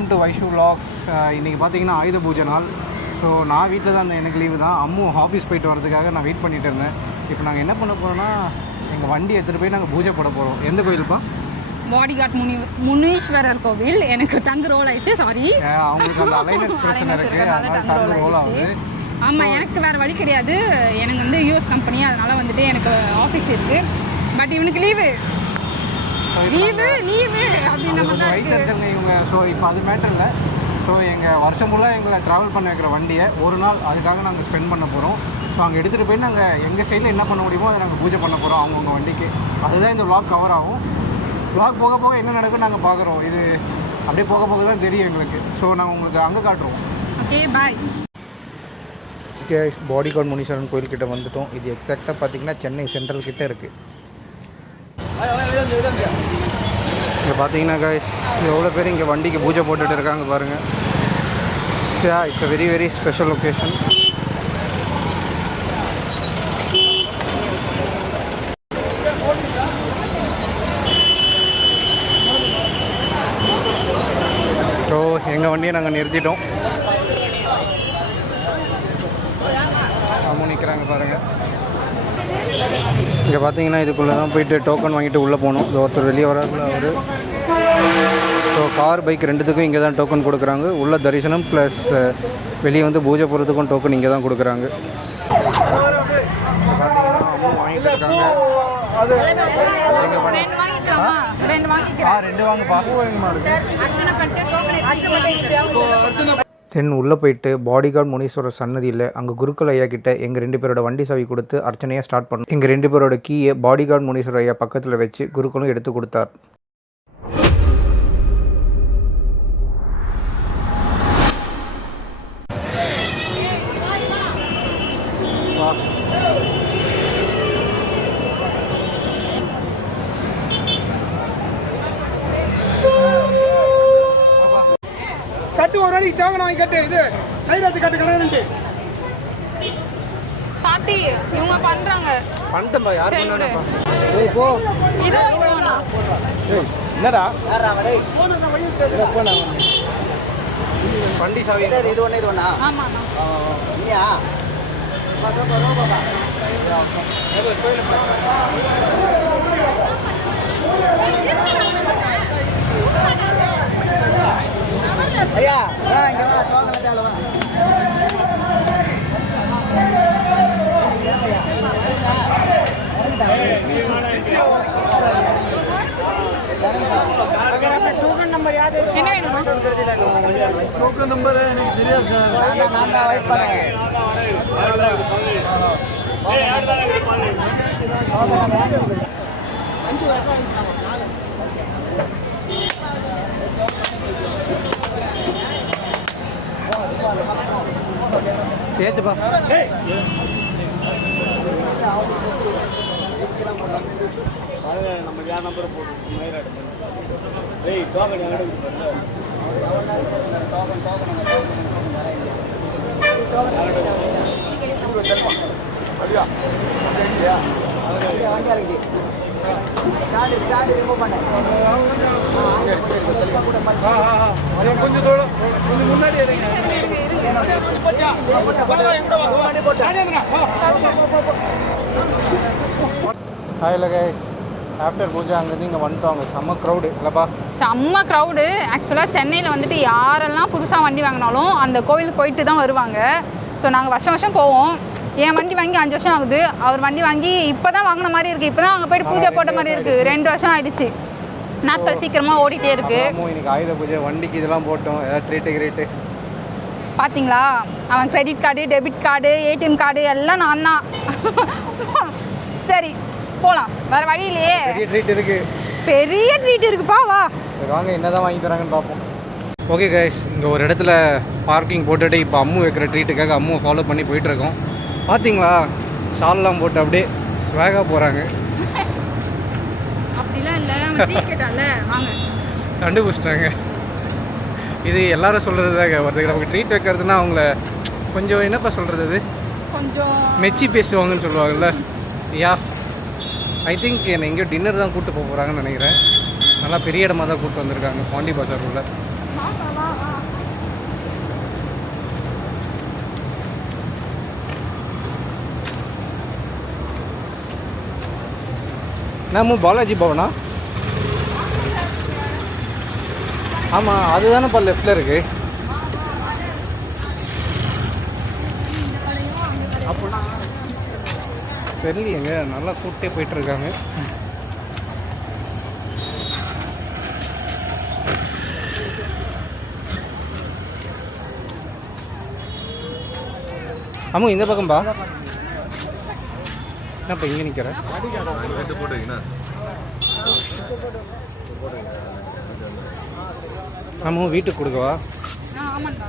Welcome to Vaishu vlogs. இன்றைக்கி பார்த்தீங்கன்னா ஆயுத பூஜை நாள். ஸோ நான் வீட்டில் தான் இருந்தேன், எனக்கு லீவு தான். அம்மு ஆஃபீஸ் போயிட்டு வரதுக்காக நான் வெயிட் பண்ணிகிட்டு இருந்தேன். இப்போ நாங்கள் என்ன பண்ண போகிறோம்னா, எங்கள் வண்டி எடுத்துகிட்டு போய் நாங்கள் பூஜை போட போகிறோம். எந்த கோயிலுப்பா? பாடிகார்ட் முனீஸ்வரர் கோவில். எனக்கு டங்கு ரோல் ஆயிடுச்சு, சாரி. அவங்களுக்கு அந்த அலைனஸ் பிரச்சனை இருக்குது, அதனால டங்கு ரோல் ஆகுது. ஆமாம், எனக்கு வேறு வழி கிடையாது. எனக்கு வந்து யூஎஸ் கம்பெனி, அதனால் வந்துட்டு எனக்கு ஆஃபீஸ் இருக்குது. பட் இவனுக்கு லீவு அப்படின்னு வைத்திருக்காங்க இவங்க. ஸோ இப்போ அது மேட்டர் இல்லை. ஸோ எங்கள் வருஷம் ஃபுல்லாக எங்களை ட்ராவல் பண்ண வைக்கிற வண்டியை ஒரு நாள் அதுக்காக நாங்கள் ஸ்பெண்ட் பண்ண போகிறோம். ஸோ அங்கே எடுத்துகிட்டு போய் நாங்கள் எங்கள் சைடில் என்ன பண்ண முடியுமோ அதை நாங்கள் பூஜை பண்ண போகிறோம் அவங்கவுங்க வண்டிக்கு. அதுதான் இந்த vlog கவர் ஆகும். vlog போக போக என்ன நடக்குன்னு நாங்கள் பார்க்குறோம். இது அப்படியே போக போக தான் தெரியும் எங்களுக்கு. ஸோ நாங்கள் உங்களுக்கு அங்கே காட்டுறோம். ஓகே, பாய். ஓகே, பாடிகார்ட் முனீஸ்வரன் கோயில்கிட்ட வந்துட்டோம். இது எக்ஸாக்டாக பார்த்தீங்கன்னா சென்னை சென்ட்ரல் கிட்டே இருக்குது. இங்கே பார்த்தீங்கன்னா கைஸ் எவ்வளோ பேர் இங்கே வண்டிக்கு பூஜை போட்டுட்டு இருக்காங்க பாருங்கள். It's a very very special occasion. So எங்கள் வண்டியை நாங்கள் நிறுத்திட்டோம். அம்மு நிற்கிறாங்க பாருங்கள். இங்கே பார்த்தீங்கன்னா இதுக்குள்ளே தான் போயிட்டு டோக்கன் வாங்கிட்டு உள்ளே போகணும். இது ஒருத்தர் வெளியே வராதுல அவர். ஸோ கார் பைக் ரெண்டுத்துக்கும் இங்கே தான் டோக்கன் கொடுக்குறாங்க. உள்ள தரிசனம் ப்ளஸ் வெளியே வந்து பூஜை போகிறதுக்கும் டோக்கன் இங்கே தான் கொடுக்குறாங்க. ரெண்டு வாங்கப்பா. தென் உள்ளே போயிட்டு பாடிகார்ட் முனீஸ்வரர் சன்னதியில் அங்கே குருக்கள் ஐயா கிட்ட எங்கள் 2 பேரோட வண்டி சாவி கொடுத்து அர்ச்சனையாக ஸ்டார்ட் பண்ணோம். எங்கள் 2 பேரோட கீயை பாடிகார்ட் முனீஸ்வரர் ஐயா பக்கத்தில் வச்சு குருக்களும் எடுத்து கொடுத்தார். கட்டு ஒரு நாளைக்கு டோக்கன் வாங்கி கட்டு. இது கைராத்து கட்டு கடை பாட்டி இவங்க பண்றாங்க. பண்ணிட்டேன்பா. யார் பண்ணானப்பா? போ. இது என்னடா வண்டி சாவி இது ஒன்று இது ஒன்றா? ஆமா நீயா? ஐயா இங்கே வா, டோக்கன் தேவை வா. டோக்கன் நம்பர் யாரு? என்ன வேணும்? டோக்கன் நம்பர் எனக்கு தெரியாது சார். நான் தான் வெயிட் பண்ணேன். ஏற்றுப்பா. நமக்கு யார் நம்பர் போட்டு டோக்கன் கொஞ்சம் முன்னாடி ஹாய் கைஸ், ஆஃப்டர் பூஜை அங்கேருந்து இங்கே வந்துட்டோம். அங்கே செம்ம க்ரௌடு இல்லைப்பா? செம்ம க்ரௌடு. ஆக்சுவலாக சென்னையில் வந்துட்டு யாரெல்லாம் புதுசாக வண்டி வாங்கினாலும் அந்த கோவிலுக்கு போயிட்டு தான் வருவாங்க. ஸோ நாங்கள் வருஷம் போவோம். என் வண்டி வாங்கி 5 வருஷம் ஆகுது. அவர் வண்டி வாங்கி இப்போ தான் வாங்கின மாதிரி இருக்குது. இப்போ தான் அங்கே போய்ட்டு பூஜை போட்ட மாதிரி இருக்குது. 2 வருஷம் ஆகிடுச்சு. நாட்கள் சீக்கிரமாக ஓடிட்டே இருக்குது. இன்னைக்கு ஆயுத பூஜை, வண்டிக்கு இதெல்லாம் போட்டோம். ஏதாவது ட்ரீட்டு பார்த்தீங்களா? அவன் credit card, debit card, ATM card எல்லாம் நான் தான். சரி போகலாம், வேறு வழி இல்லையே. ட்ரீட் இருக்குது, பெரிய ட்ரீட் இருக்குப்பா. வா வாங்க, என்ன தான் வாங்கி தராங்கன்னு பார்ப்போம். ஓகே கைஸ், இங்கே ஒரு இடத்துல பார்க்கிங் போட்டுட்டு இப்போ அம்மு வைக்கிற ட்ரீட்டுக்காக அம்முவை ஃபாலோ பண்ணி போயிட்டுருக்கோம். பார்த்தீங்களா, ஷால்லாம் போட்டு அப்படியே ஸ்வாகாக போகிறாங்க. அப்படிலாம் இல்லை, கேட்டால வாங்க கண்டுபிடிச்சிட்டாங்க. இது எல்லாரும் சொல்கிறது தாங்க. ஒருத்தருக்கு நமக்கு ட்ரீட் வைக்கிறதுனா அவங்கள கொஞ்சம் என்னப்பா சொல்கிறது, அது கொஞ்சம் மெச்சி பேசுவாங்கன்னு சொல்லுவாங்கள்ல. யா, ஐ திங்க் என்னை எங்கேயோ டின்னர் தான் கூப்பிட்டு போக போகிறாங்கன்னு நினைக்கிறேன். நல்லா பெரிய இடமா தான் கூப்பிட்டு வந்திருக்காங்க பாண்டி பஜார் உள்ள. நம்ம பாலாஜி பவனா? ஆமாம், அதுதானேப்பா லெஃப்டில் இருக்கு. அப்படின்னா தெரியலையேங்க, நல்லா கூட்டே போயிட்டுருக்காங்க. ஆமாம், இந்த பக்கம்பா. என்னப்பா இங்கே நிற்கிறேன்? ஆமாம், வீட்டுக்கு கொடுக்கவா? ஆமாண்டா.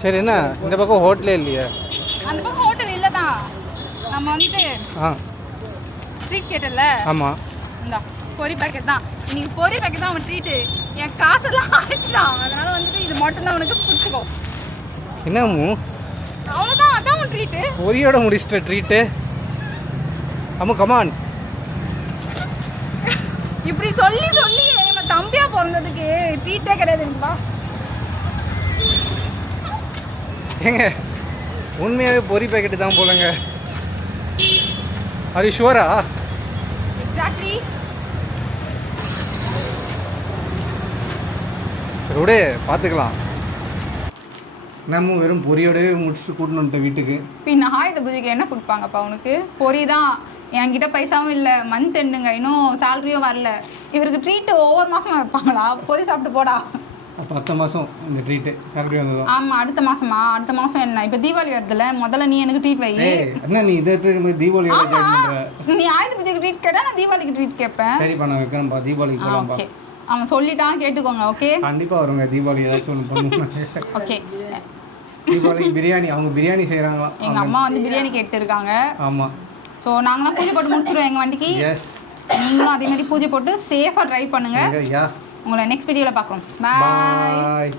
சரி, என்ன இந்த பக்கம் ஹோட்டலே இல்லையே? அந்த பக்கம் ஹோட்டல் இல்லை தான். நம்ம வந்துட்டு ட்ரீட் கேட்டல. ஆமாம், இந்தா பொரி பேக்கெட் தான். இன்னைக்கு பொரி பேக்கெட் தான் அவன் ட்ரீட்டு. என் காசெல்லாம் அடிச்சிட்டான். அதனால வந்துட்டு இது மட்டும்தான் அவனுக்கு பிடிச்சிக்கோ. என்னமோ அவ்வளோதான், அதான் உன் ட்ரீட்டு. பொரியோட முடிச்சிட்ட ட்ரீட்டு. ஆமாம், கமான். இப்படி சொல்லி சொல்லி நம்ம தம்பியா பிறந்ததுக்கு ட்ரீட்டே கிடையாது எனக்குப்பா. ஏங்க உண்மையாகவே பொரி பேக்கெட்டு தான் போலங்க. அது ஷுவரா? எக்ஸாக்ட்லி. சரி விடு, பார்த்துக்கலாம். நம்ம வெறும் பொரியோடவே முடிச்சுட்டு கூட்டின்னு வந்துட்டேன் வீட்டுக்கு. பின்ன ஆயுத பூஜைக்கு என்ன கொடுப்பாங்கப்பா உனக்கு? பொரி தான். என்கிட்ட பைசாவும் இல்லை, மந்த் எண்டுங்க, இன்னும் சேலரியும் வரல. இவருக்கு ட்ரீட்டு ஒவ்வொரு மாதமும் வைப்பாங்களா? பொரி சாப்பிட்டு போடா. அப்போ அடுத்த மாதம் இந்த ட்ரீட்டு சேலரி வந்ததும். ஆமாம், அடுத்த மாதமா? அடுத்த மாதம் என்ன, இப்போ தீபாவளி வருதுல்ல, முதல்ல நீ எனக்கு ட்ரீட் வை. என்ன நீ இதை தீபாவளியோட ஜாயின் பண்ணுற? நீ ஆயுத பூஜைக்கு ட்ரீட் கேட்டா நான் தீபாவளிக்கு ட்ரீட் கேட்பேன். சரிப்பா, நான் வைக்கிறேன்ப்பா. தீபாவளிக்கு போகலாம்ப்பா. ஓகே, அவன் சொல்லிட்டான், கேட்டுக்கோங்க. ஓகே, கண்டிப்பாக வருங்க. தீபாவளி ஏதாச்சும் ஒன்று பண்ணுவாங்க. ஓகே. தீபாவளிக்கு பிரியாணி, அவங்க பிரியாணி செய்கிறாங்களா? எங்கள் அம்மா வந்து பிரியாணி கேட்டுருக்காங்க. ஆமாம். ஸோ நாங்களாம் பூஜை போட்டு முடிச்சிடுவோம் எங்கள் வண்டிக்கு. எஸ், நீங்களும் அதே மாதிரி பூஜை போட்டு சேஃபாக ட்ரைவ் பண்ணுங்கள். யா. உங்களை நெக்ஸ்ட் வீடியோவில் பார்க்குறோம். பாய். பாய்.